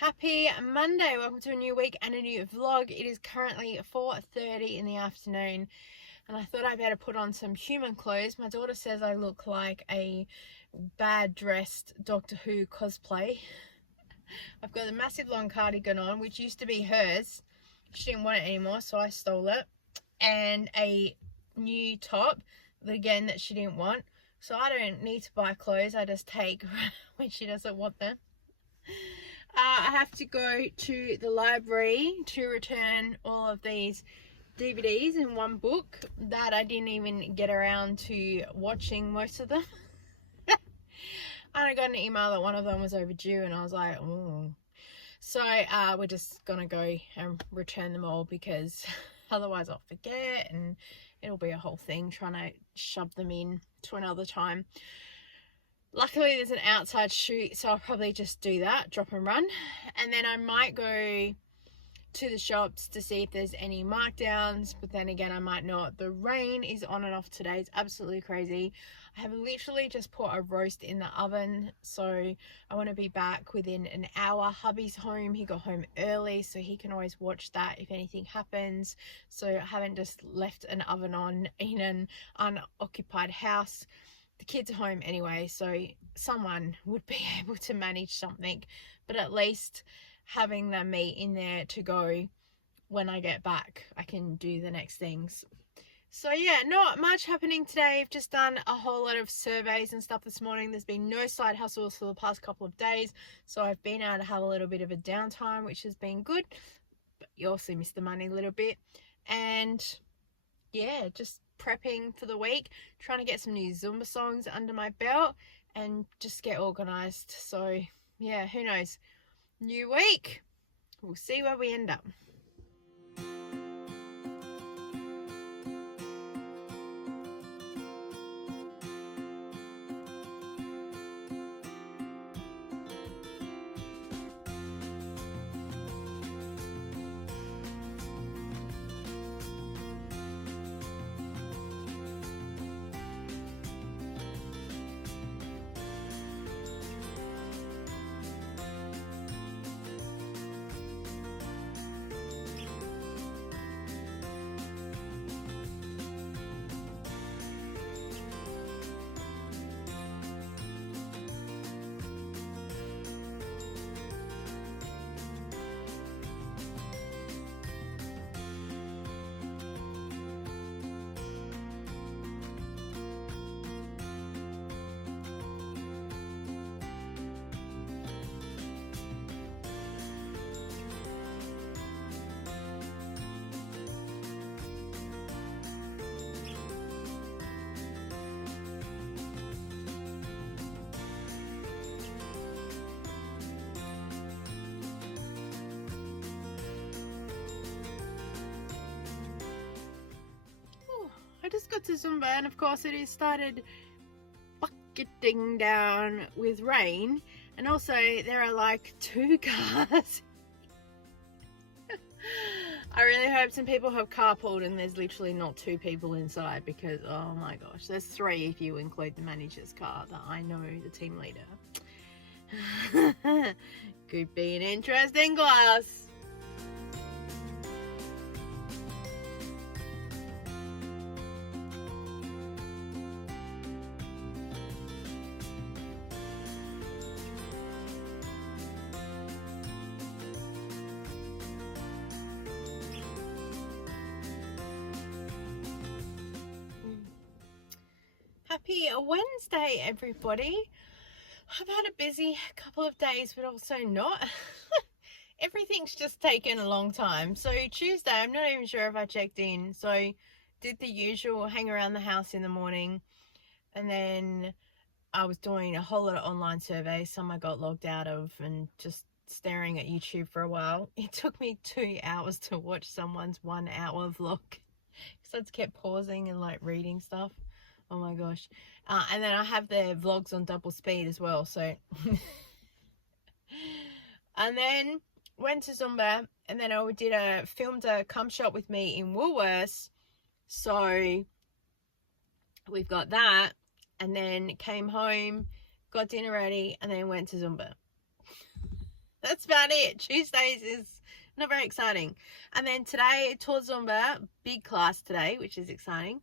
Happy Monday, welcome to a new week and a new vlog. It is currently 4:30 in the afternoon and I thought I'd better put on some human clothes. My daughter says I look like a bad dressed Doctor Who cosplay. I've got a massive long cardigan on, which used to be hers. She didn't want it anymore, so I stole it. And a new top, again, that she didn't want. So I don't need to buy clothes, I just take when she doesn't want them. I have to go to the library to return all of these DVDs in one book that I didn't even get around to watching most of them. And I got an email that one of them was overdue and I was like, oh. So we're just gonna go and return them all because otherwise I'll forget and it'll be a whole thing trying to shove them in to another time. Luckily there's an outside shoot, so I'll probably just do that, drop and run, and then I might go to the shops to see if there's any markdowns, but then again I might not. The rain is on and off today. It's absolutely crazy. I have literally just put a roast in the oven, so I want to be back within an hour. Hubby's home, he got home early, so he can always watch that if anything happens, so I haven't just left an oven on in an unoccupied house. The kids are home anyway, so someone would be able to manage something, but at least having the meat in there to go when I get back, I can do the next things. So yeah, not much happening today. I've just done a whole lot of surveys and stuff this morning. There's been no side hustles for the past couple of days, so I've been able to have a little bit of a downtime, which has been good, but you also miss the money a little bit. And yeah, just prepping for the week, trying to get some new Zumba songs under my belt and just get organized. So yeah, who knows, new week, we'll see where we end up. I just got to Zumba and of course it is started bucketing down with rain, and also there are like 2 cars. I really hope some people have carpooled and there's literally not 2 people inside, because oh my gosh, there's 3 if you include the manager's car that I know, the team leader. Could be an interesting class. Happy Wednesday, everybody. I've had a busy couple of days, but also not. Everything's just taken a long time. So Tuesday, I'm not even sure if I checked in. So did the usual, hang around the house in the morning, and then I was doing a whole lot of online surveys. Some I got logged out of and just staring at YouTube for a while. It took me 2 hours to watch someone's 1 hour vlog because I just kept pausing and like reading stuff. Oh my gosh. And then I have the vlogs on double speed as well, so and then went to Zumba, and then I filmed a come shop with me in Woolworths, so we've got that, and then came home, got dinner ready, and then went to Zumba. That's about it. Tuesdays is not very exciting. And then today, towards Zumba, big class today, which is exciting.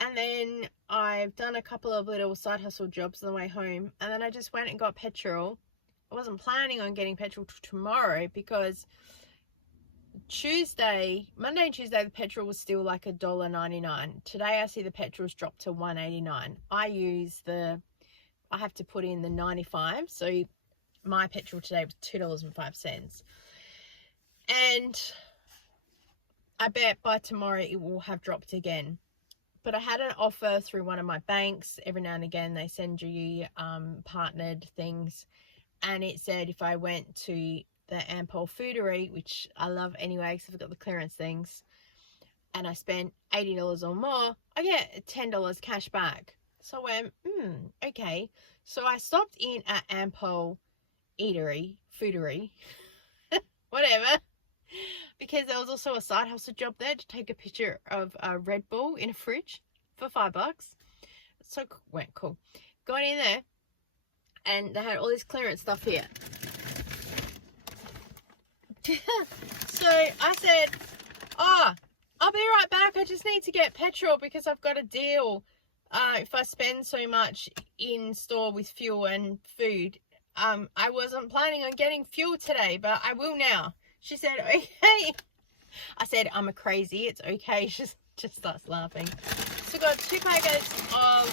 And then I've done a couple of little side hustle jobs on the way home. And then I just went and got petrol. I wasn't planning on getting petrol tomorrow because Monday and Tuesday, the petrol was still like $1.99. Today I see the petrol's dropped to $1.89. I have to put in the 95, so my petrol today was $2.05. And I bet by tomorrow it will have dropped again. But I had an offer through one of my banks. Every now and again they send you partnered things, and it said if I went to the Ampol Foodery, which I love anyway because I've got the clearance things, and I spent $80 or more, I get $10 cash back. So I went, okay. So I stopped in at Ampol Foodery, whatever, because there was also a side hustle job there to take a picture of a Red Bull in a fridge for $5. So went cool. Got in there, and they had all this clearance stuff here. So I said, I'll be right back. I just need to get petrol because I've got a deal. If I spend so much in store with fuel and food, I wasn't planning on getting fuel today, but I will now. She said, okay. I said, I'm a crazy. It's okay. She just starts laughing. So got 2 packets of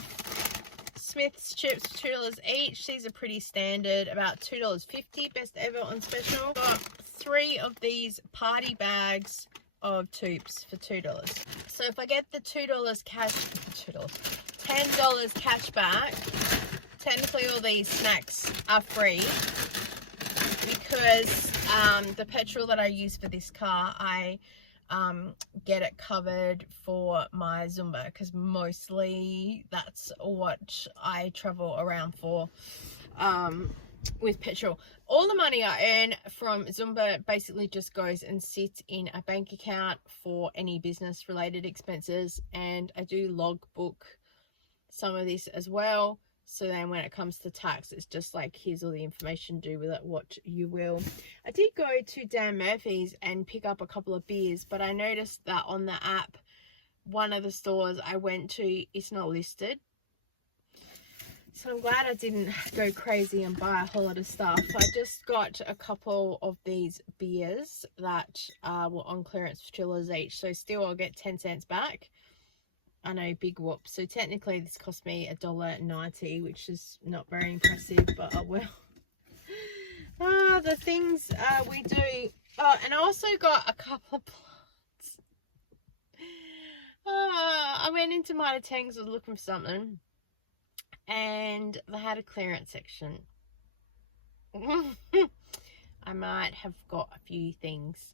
Smith's chips for $2 each. These are pretty standard, about $2.50, best ever on special. Got 3 of these party bags of tubes for $2. So if I get the $10 cash back, technically all these snacks are free because the petrol that I use for this car, I get it covered for my Zumba because mostly that's what I travel around for with petrol. All the money I earn from Zumba basically just goes and sits in a bank account for any business related expenses, and I do logbook some of this as well. So then when it comes to tax, it's just like, here's all the information, do with it what you will. I did go to Dan Murphy's and pick up a couple of beers, but I noticed that on the app, one of the stores I went to, it's not listed. So I'm glad I didn't go crazy and buy a whole lot of stuff. I just got a couple of these beers that were on clearance for $2 each. So still I'll get 10 cents back. I know, big whoop. So technically this cost me $1.90, which is not very impressive, but oh well. The things we do. Oh, and I also got a couple of plants. I went into Mitre 10 because I was looking for something, and they had a clearance section. I might have got a few things.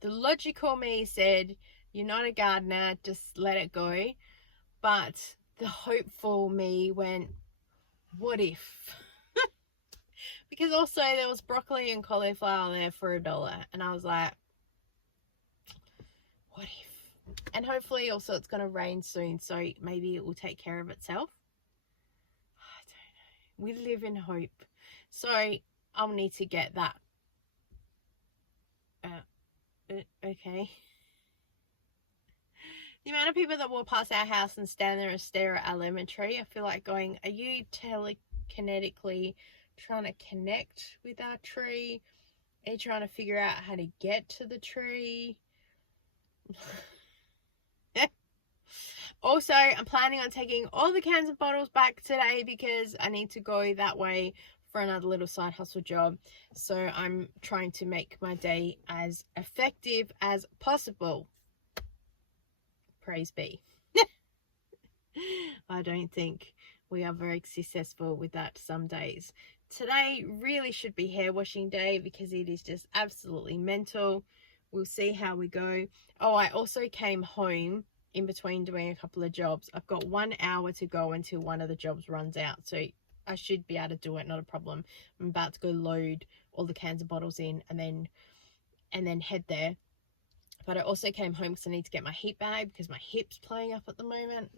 The logical me said, you're not a gardener, just let it go. But the hopeful me went, what if? Because also there was broccoli and cauliflower there for $1. And I was like, what if? And hopefully also it's going to rain soon, so maybe it will take care of itself. I don't know. We live in hope. So I'll need to get that. Okay. The amount of people that walk past our house and stand there and stare at our lemon tree, I feel like going, are you telekinetically trying to connect with our tree? Are you trying to figure out how to get to the tree? Also, I'm planning on taking all the cans and bottles back today because I need to go that way for another little side hustle job. So I'm trying to make my day as effective as possible. Praise be. I don't think we are very successful with that some days. Today really should be hair washing day because it is just absolutely mental. We'll see how we go. Oh, I also came home in between doing a couple of jobs. I've got 1 hour to go until one of the jobs runs out, so I should be able to do it, not a problem. I'm about to go load all the cans and bottles in and then head there. But I also came home because I need to get my hip bag because my hip's playing up at the moment.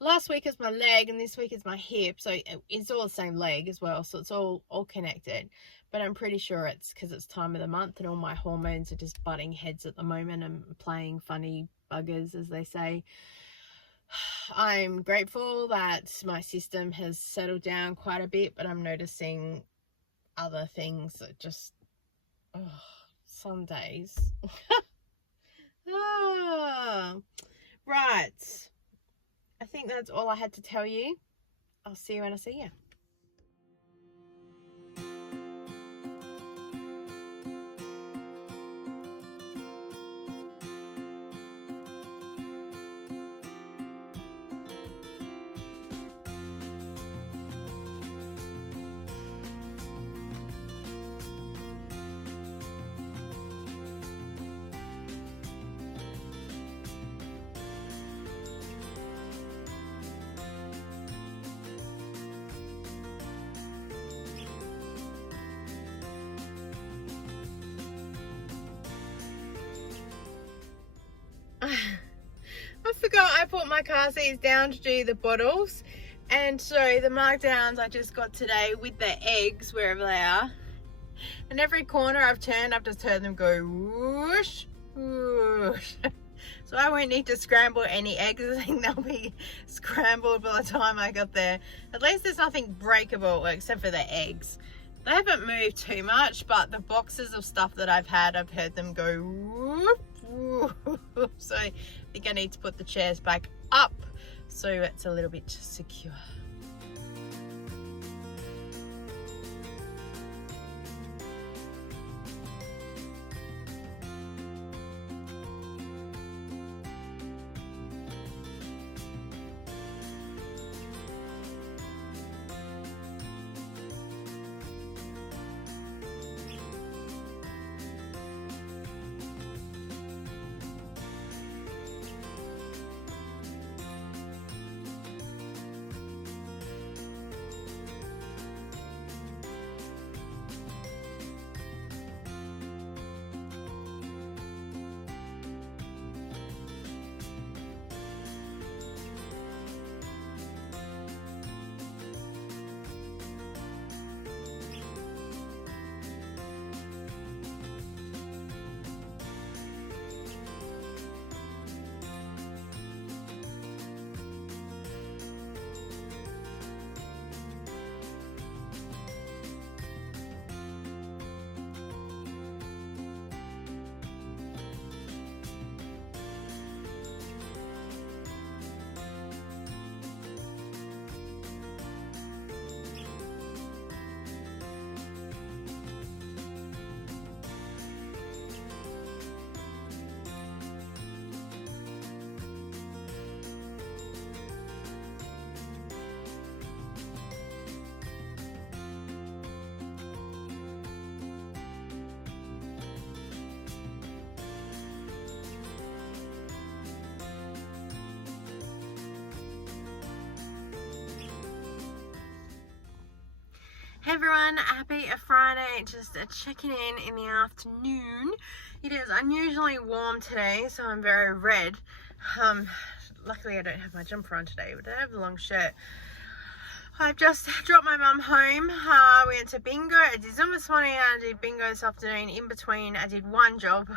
last week is my leg and this week is my hip, so it's all the same leg as well, so it's all connected. But I'm pretty sure it's because it's time of the month and all my hormones are just butting heads at the moment and playing funny buggers, as they say. I'm grateful that my system has settled down quite a bit, but I'm noticing other things that just, some days. Right. I think that's all I had to tell you. I'll see you when I see you. I forgot I put my car seats down to do the bottles, and so the markdowns I just got today with the eggs wherever they are, and every corner I've turned I've just heard them go whoosh whoosh. So I won't need to scramble any eggs. I think they'll be scrambled by the time I got there. At least there's nothing breakable except for the eggs. They haven't moved too much, but the boxes of stuff that I've heard them go whoop. So I think I need to put the chairs back up so it's a little bit secure. Hey everyone, happy Friday, just checking in the afternoon. It is unusually warm today, so I'm very red. Luckily I don't have my jumper on today, but I have a long shirt. I've just dropped my mum home. We went to bingo. I did Zoom this morning and I did bingo this afternoon. In between I did one job,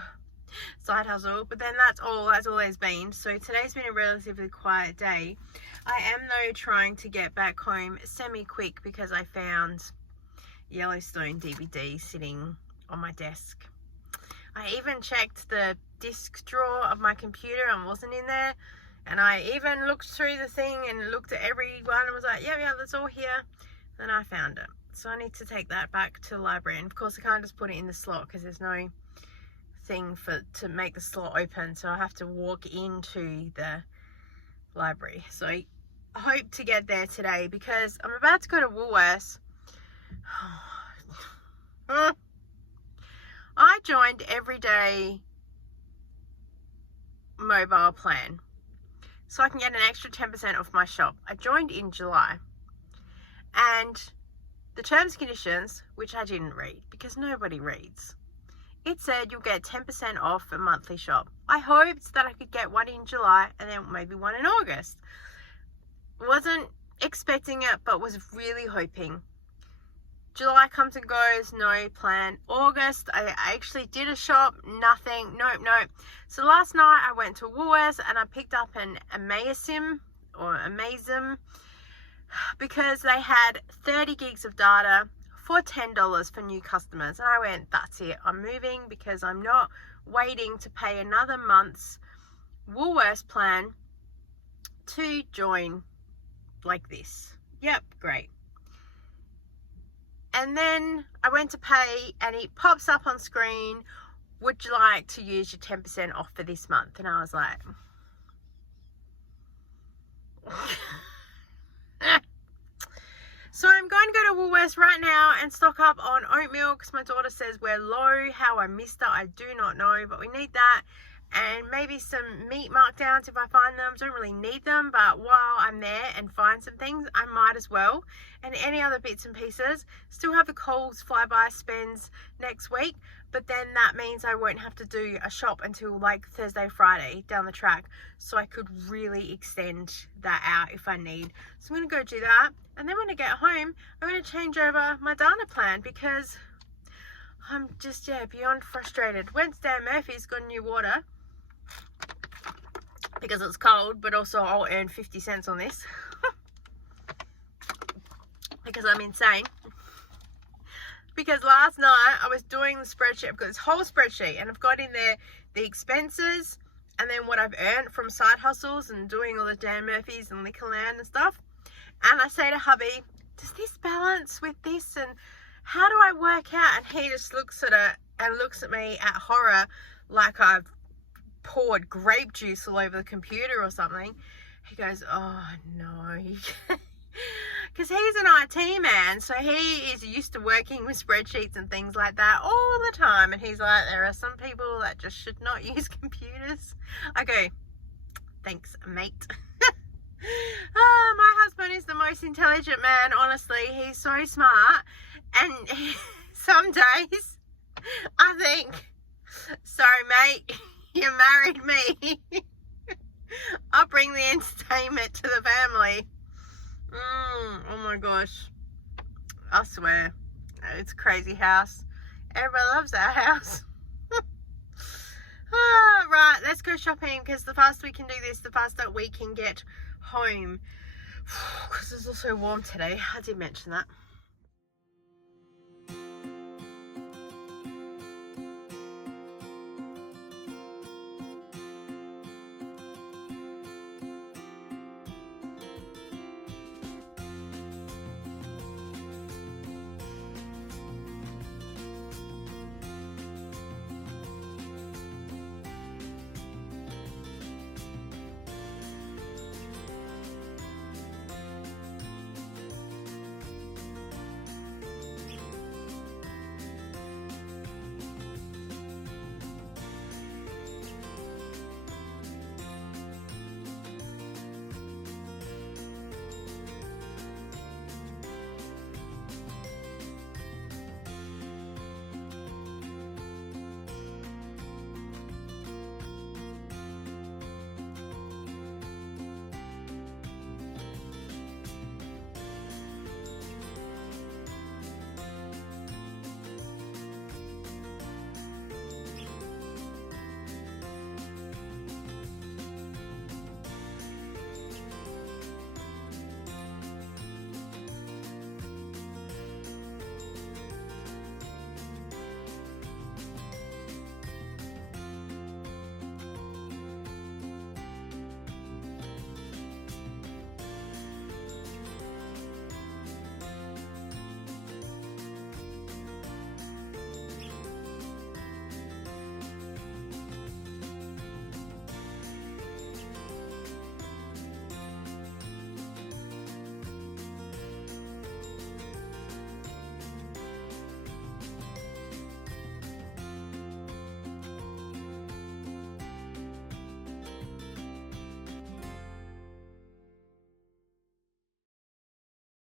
side hustle, but then that's all there's been. So today's been a relatively quiet day. I am though trying to get back home semi-quick because I found Yellowstone DVD sitting on my desk. I even checked the disk drawer of my computer and wasn't in there, and I even looked through the thing and looked at every one and was like, yeah, that's all here. Then I found it, so I need to take that back to the library, and of course I can't just put it in the slot because there's no thing to make the slot open, so I have to walk into the library. So I hope to get there today because I'm about to go to Woolworths. I joined everyday mobile plan so I can get an extra 10% off my shop. I joined in July, and the terms and conditions, which I didn't read because nobody reads, it said you'll get 10% off a monthly shop. I hoped that I could get one in July and then maybe one in August. Wasn't expecting it, but was really hoping. July comes and goes, no plan. August, I actually did a shop, nothing, nope. So last night I went to Woolworths and I picked up an Amazim because they had 30 gigs of data for $10 for new customers. And I went, that's it, I'm moving because I'm not waiting to pay another month's Woolworths plan to join like this. Yep, great. And then I went to pay and it pops up on screen, would you like to use your 10% off for this month? And I was like, so I'm going to go to Woolworths right now and stock up on oatmeal because my daughter says we're low. How I missed it, I do not know, but we need that. And maybe some meat markdowns if I find them. Don't really need them, but while I'm there and find some things, I might as well. And any other bits and pieces. Still have the Coles flyby spends next week, but then that means I won't have to do a shop until like Thursday, Friday down the track. So I could really extend that out if I need. So I'm going to go do that. And then when I get home, I'm going to change over my data plan because I'm just, beyond frustrated. When's Dan Murphy's got new water? Because it's cold, but also I'll earn 50 cents on this because I'm insane. Because last night I was doing the spreadsheet. I've got this whole spreadsheet and I've got in there the expenses and then what I've earned from side hustles and doing all the Dan Murphys and Liquorland and stuff. And I say to hubby, does this balance with this and how do I work out? And he just looks at it and looks at me at horror like I've poured grape juice all over the computer or something. He goes, oh no, because he's an IT man, so he is used to working with spreadsheets and things like that all the time, and he's like, there are some people that just should not use computers. I go, thanks mate. Oh, my husband is the most intelligent man, honestly. He's so smart, and some days I think, sorry mate, you married me. I'll bring the entertainment to the family. Oh my gosh. I swear. It's a crazy house. Everybody loves that house. Right, let's go shopping because the faster we can do this, the faster we can get home. Because it's also warm today. I did mention that.